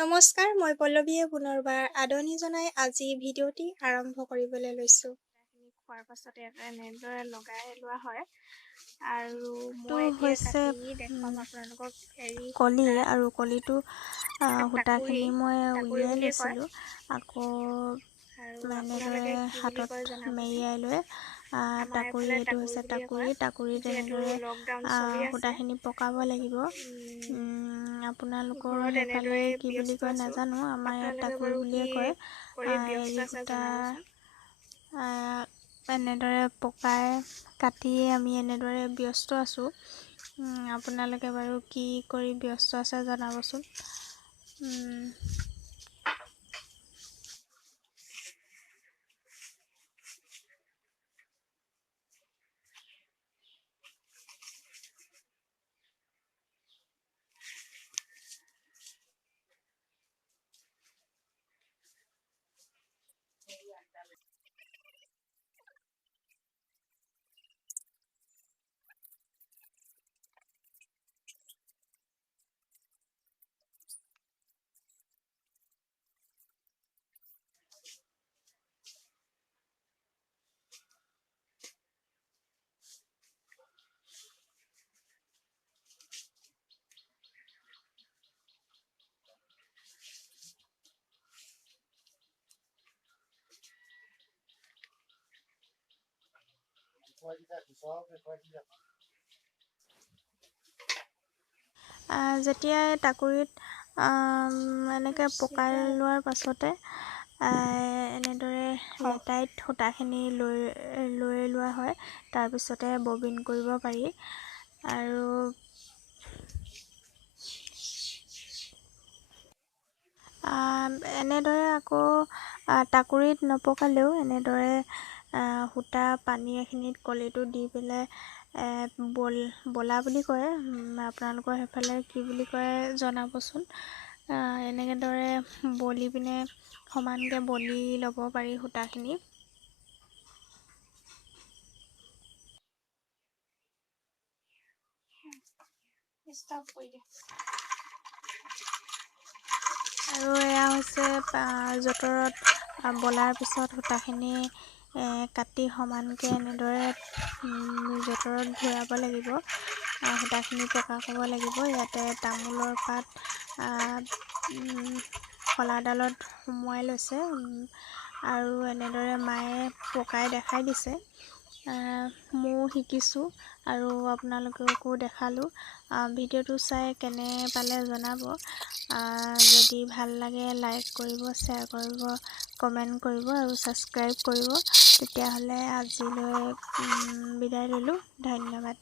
নমস্কাৰ, মই পল্লৱীয়ে পুনৰবাৰ আদৰণি জনাই আজি ভিডিঅ'টি আৰম্ভ কৰিবলৈ লৈছোঁ। খোৱাৰ পাছতে এনেদৰে লগাই লোৱা হয় আৰু মই এতিয়া কাটি দেখুৱাম আপোনালোকক কলি আৰু কলিটো সূতাখিনি মই টাকুৰি উলিয়াই বুলিয়ে কয়। লৈছিলোঁ। আকৌ আৰু এনেদৰে আপোনালোকে কি বুলি কয় হাতত জনাবচোন। মেৰিয়াই লৈ আমাৰ টাকুৰি, এইফালে এইটো হৈছে বুলিয়ে কয়। টাকুৰিত যিহেতু এনেদৰে লকডাউন চলি আছে, সূতাখিনি পকাব লাগিব। আপোনালোকৰ ঘৰত সেইফালে এনেদৰে কি বুলি ব্যস্ত কয় আছোঁ। নাজানো, আমাৰ ইয়াত আপোনালোকে টাকুৰি বাৰু কি বুলিয়ে কয়। কৰি ব্যস্ত এৰী আছে সূতা জনাবচোন। এনেদৰে পকাই কাটিয়ে আমি এনেদৰে ব্যস্ত আছোঁ। আপোনালোকে বাৰু কি কৰি ব্যস্ত আছে জনাবচোন। যেতিয়া টাকুৰিত এনেকৈ পকাই লোৱাৰ পাছতে এনেদৰে লেটাইত সূতাখিনি লৈ লোৱা হয়। তাৰপিছতে ববিন কৰিব পাৰি। আৰু এনেদৰে আকৌ টাকুৰিত নপকালেও এনেদৰে সূতা পানী এখিনিত কলিটো দি পেলাই বলা বুলি কয়, আপোনালোকৰ সেইফালে কি বুলি কয় জনাবচোন। এনেদৰে বলি পিনে সমানকৈ বলি ল'ব পাৰি সূতাখিনি। আৰু এয়া হৈছে যঁতৰত বলাৰ পিছত সূতাখিনি কাটি সমানকৈ এনেদৰে যঁতৰত ঘূৰাব লাগিব। সূতাখিনি পকা কৰিব লাগিব। ইয়াতে তামোলৰ পাত শলাডালত সুমুৱাই লৈছে আৰু এনেদৰে মায়ে পকাই দেখাই দিছে। ময়ো শিকিছোঁ আৰু আপোনালোককো দেখালোঁ। ভিডিঅ'টো চাই কেনে পালে জনাব। যদি ভাল লাগে লাইক কৰিব, শ্বেয়াৰ কৰিব, কমেণ্ট কৰিব আৰু ছাবস্ক্ৰাইব কৰিব। তেতিয়াহ'লে আজিলৈ বিদায় ল'লোঁ। ধন্যবাদ।